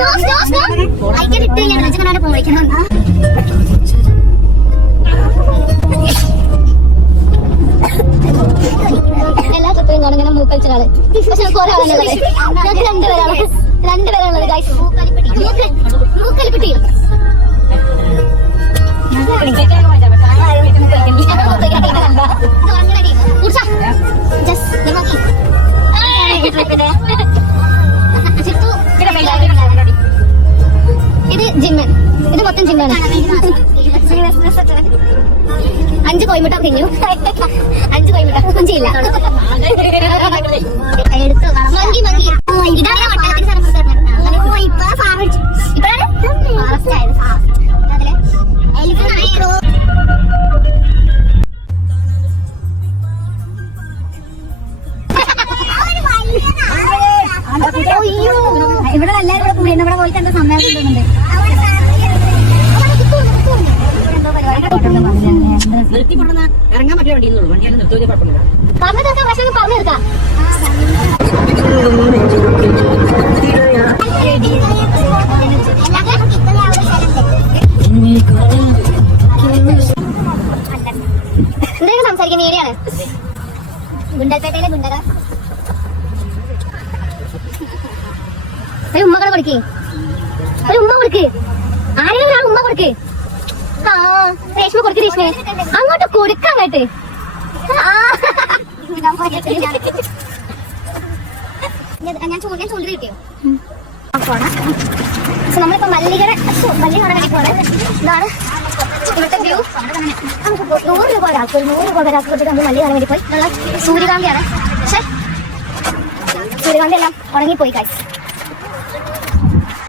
എല്ലാ ചത്രയും കാണും ഇങ്ങനെ മൂക്കളിച്ചാള്. പക്ഷെ നമുക്ക് ഒരാളാണുള്ളത്, ഞങ്ങൾക്ക് രണ്ടുപേരാണുള്ളത് ഗൈസ്. മൂക്കലിപ്പിട്ടി ഇത് ജിമ്മൻ, ഇത് മൊത്തം ജിമ്മാണ്. 5 കോയിമുട്ട തിന്നു, 5 കോയിമുട്ട കുഞ്ചിയില്ല. ഇവിടെ എല്ലാവരും കൂടെ കൂടി ഇവിടെ പോയിട്ട് എന്താ സമയം കിട്ടുന്നുണ്ട്. ഇറങ്ങാൻ പറ്റിയ വണ്ടിയുള്ളൂ, വണ്ടിയാലും നിർത്തി കുഴപ്പമില്ല. പറഞ്ഞു തീർക്കാം, പ്രശ്നം പറഞ്ഞു തീർക്കാം. എന്തെങ്കിലും സംസാരിക്കുന്ന ഏരിയാണ് ഗുണ്ടൽപേട്ടയിലെ ഗുണ്ടക. ഒരു ഉമ്മകളെ കൊടുക്കേ, ഒരു ഉമ്മ കൊടുക്ക്, ആരെങ്കിലും ഒരാൾ ഉമ്മ കൊടുക്ക്. ആ രേഷ്മ കൊടുക്ക്, രേഷ്മ അങ്ങോട്ട് കൊടുക്കാൻ കേട്ട്. ഞാൻ ചൂണ്ടിൽ കിട്ടിയോ? നമ്മളിപ്പോ മല്ലികര വേണ്ടി പോണേ. ഇതാണ് ഇവിടുത്തെ വ്യൂ. 100 രൂപ ഒരാൾക്ക്, 100 രൂപ ഒരാൾക്ക് കൊടുത്തിട്ട് നമ്മൾ മല്ലി കാണാൻ വേണ്ടി പോയി. സൂര്യകാന്തിയാണ്, പക്ഷെ സൂര്യകാന്തി എല്ലാം ഉണങ്ങിപ്പോയി കാര്യം.